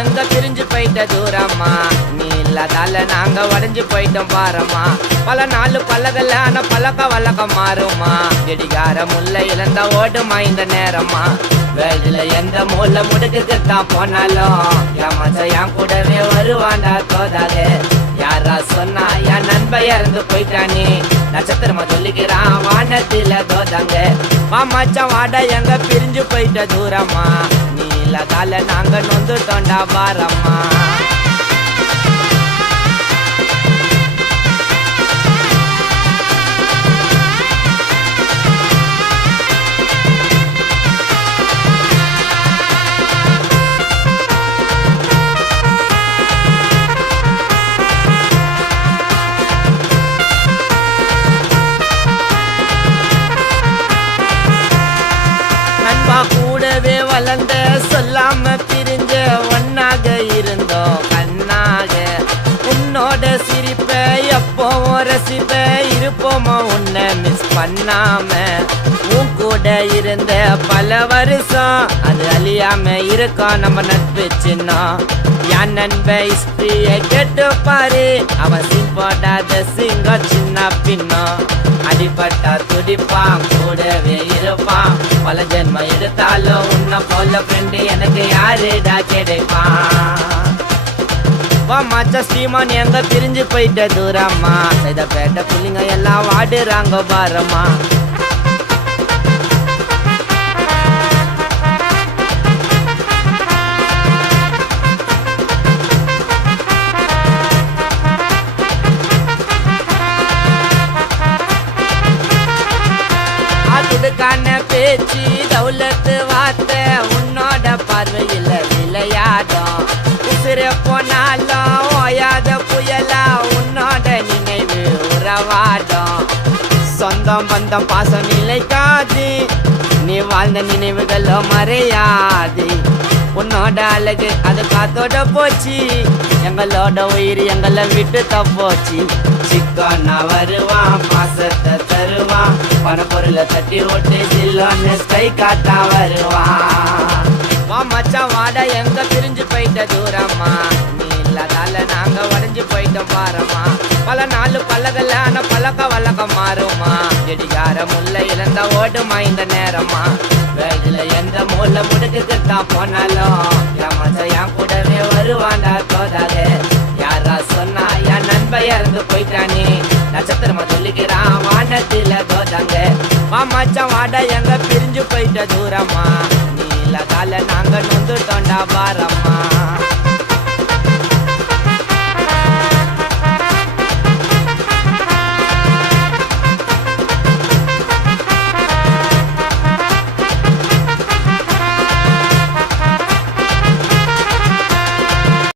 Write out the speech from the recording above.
எங்க பிரிஞ்சு போயிட்ட தூரம்மா, நீ இல்லாதால நாங்க உடஞ்சு போயிட்டோம் பாரம்மா. பல நாள் பழகலான பழக்க வழக்கம் மாறுமா, இடிகார முல்லை இழந்த ஓடுமா இந்த நேரமா. வேலையில எந்த மூல முடுக்குக்கு தான் போனாலும் என் மச்சான் என் கூடவே வருவாண்டா தோதாக. யாரா சொன்னா என் நண்பன் இறந்து போயிட்டானே, நட்சத்திரமா சொல்லிக்கிறான் வானத்தில தோதாங்க. மச்சான் வாட எங்க பிரிஞ்சு போயிட்ட தூரமா, நீ இல்லாதால நாங்க நொந்துட்டோண்டா பாரம்மா. கூடவே வளர்ந்த சொல்லாம பிரிஞ்ச ஒன்னாக இருந்தோம் கண்ணாக. உன்னோட சிரிப்ப எப்பவும் ரசிப்ப இருப்போமோ உன்னை மிஸ் பண்ணாம. உன் கூட இருந்த பல வருஷம் அது அழியாம இருக்கோம் நம்ம நட்பு சின்னம். என் நண்ப ஹிஸ்டரிய கேட்டு பாரு, அவன் சீன் போடாத சிங்க சின்ன பின்னம். அடிப்பட்டா துடிப்பான் கூடவே இருப்பான், பல ஜென்மம் எடுத்தாலும் உன்னை போல ஃப்ரெண்டு எனக்கு யாருடா கிடைப்பான். மச்ச ஸ்ரீமான் எங்க பிரிஞ்சு போயிட்ட தூரம்மா, இத பேட்ட புள்ளிங்க எல்லாம் வாடுறாங்க பாரம்மா. துடுக்கான பேச்சு தௌலத்து வார்த்தை உன்னோட பார்வையில் விளையாடும். உசிர போனாலும் ஓயாத புயலா உன்னோட நினைவு உறவாடும். சொந்தம் பந்தம் பாசம் நிலைக்காது, நீ வாழ்ந்த நினைவுகளோ மறையாது. உன்னோட அழகு அது காத்தோட போச்சு, எங்களோட உயிர் எங்களை விட்டு தப்போச்சு. சிக்கனா வருவான் பாசத்தை தருவான், பணப்பொருளை தட்டி ஓட்டு சில்லோன்னு ஸ்கை காத்தா வருவான். மச்சான் வாட எங்க பிரிஞ்சு போயிட்ட தூரம்மா, நீ இல்லாதால நாங்க உடஞ்சு போயிட்டோம் பாரம்மா. பல நாள் பழகலான பழக்க வழக்கம் மாறுமா, இடிகார முல்லை இழந்த ஓடுமா இந்த நேரமா. வேலையில எந்த மூல முடுக்குக்கு தான் போனாலும் என் மச்சான் என் கூடவே வருவாண்டா தோதாக. யாரா சொன்னா என் நண்பன் இறந்து போயிட்டானே, நட்சத்திரமா சொல்லிக்கிறான் வானத்தில தோதாங்க. மச்சான் வாட எங்க பிரிஞ்சு போயிட்ட தூரமா, நீ இல்லாதால நாங்க நொந்துட்டோண்டா பாரம்மா.